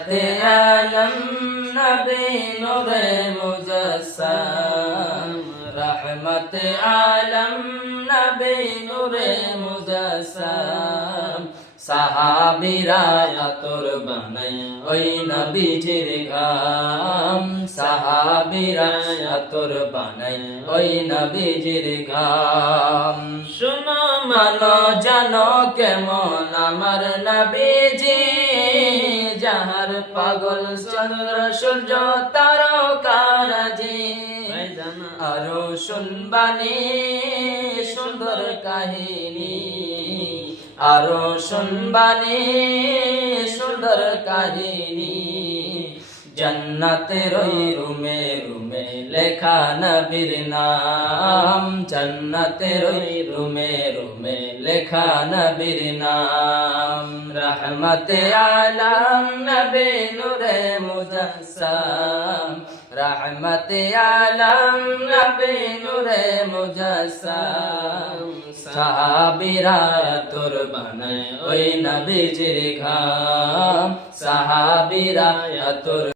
রহমতে আলম নবী নূরে মুজাসসাম রহমতে আলম নবী নূরে মুজাসসাম সাহাবীরা আতর বানাই ওই নবীজির ঘাম সাহাবীরা আতর বানাই ওই নবীজির ঘাম শুনো মানো জানো কেমন আমার নবীজি যাহার পাগল চন্দ্র সূর্য তারকারাজি আরো শুনবানি সুন্দর কাহিনী আরো শুনবানি সুন্দর কাহিনী জান্নাতের ওই রুমে রুমে লেখা নবীর নাম জান্নাতের ওই রুমে রুমে লেখা নবীর নাম রহমতে আলম নবী নূরে মুজাসসাম রহমতে আলম নবী নূরে মুজাসসাম সাহাবীরা আতর বানায় ওই নবীজির ঘাম সাহাবীরা আতর